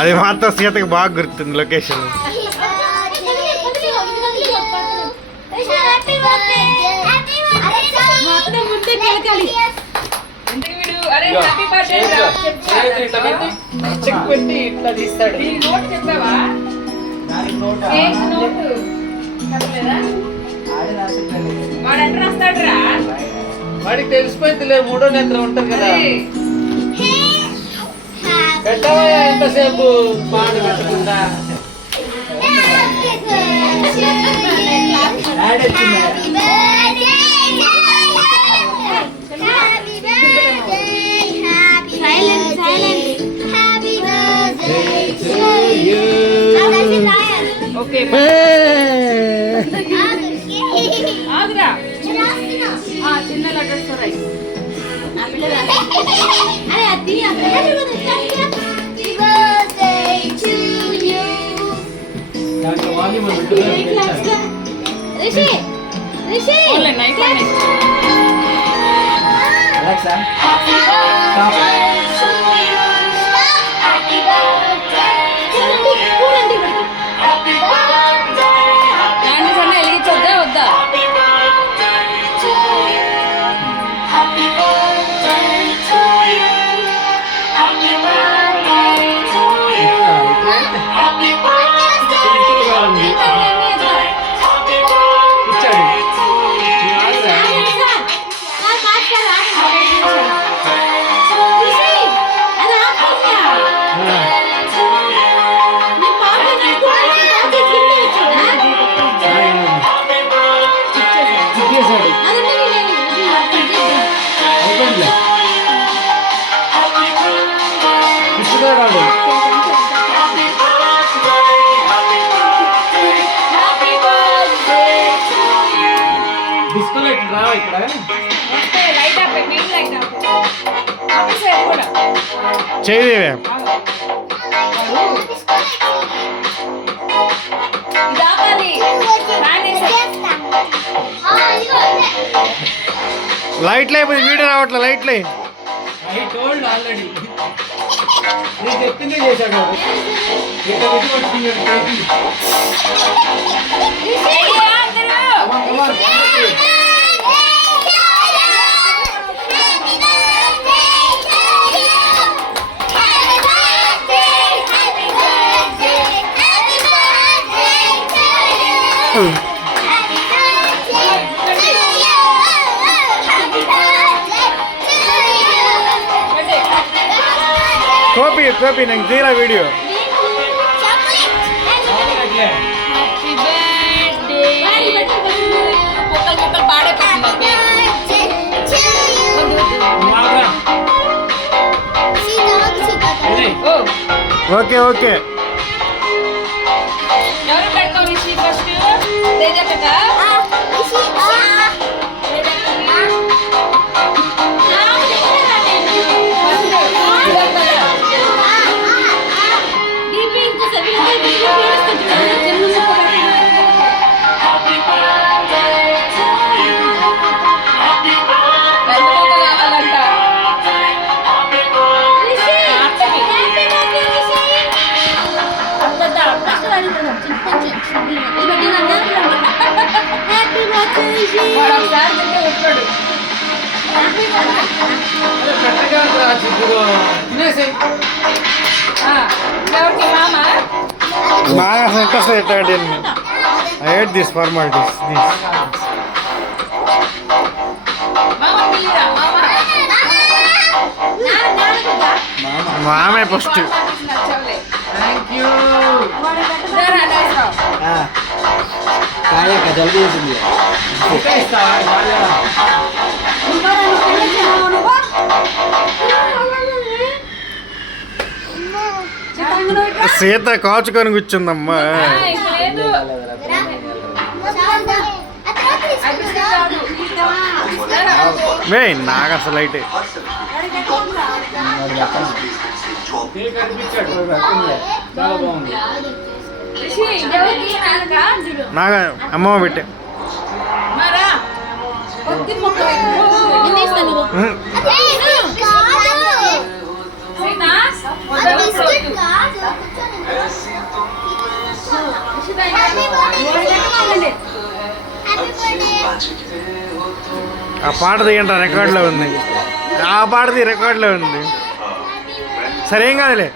అది మాత్రం సీతకి బాగా గుర్తుంది లొకేషన్. వాడికి తెలిసిపోయింది లేదు, మూడో నేత్రం ఉంటుంది కదా. పెట్టవా ఎంతసేపు పాడు పెట్టకుండా. చిన్న లెటర్స్ వెలిగించొద్దా వద్దా? చేయదేవే లైట్లు అయిపోయింది, వీడియో రావట్లే. లైట్లు ఆల్రెడీ నేను చెప్పిందే చేశాడు. కోపి నాకు తీరా వీడియో. ఓకే ఓకే ఎవరు పెట్టుకోవాలి ఫస్ట్? నాకు ఇంట్రెస్ట్ ఎట్టాడు. I hate this formalities. మామే ఫస్ట్. జల్దీ చేసింది. సీత కాచుకొని కూర్చుందమ్మా. నాకు అసలు అయితే నాకు అమ్మమ్మ పెట్టే సీత బిస్కెట్ కాదు హ్యాపీ బర్త్డే ఆ పాట తీయండి రికార్డులో ఉంది ఆ పాటది రికార్డులో ఉంది సరే ఏం కాదులే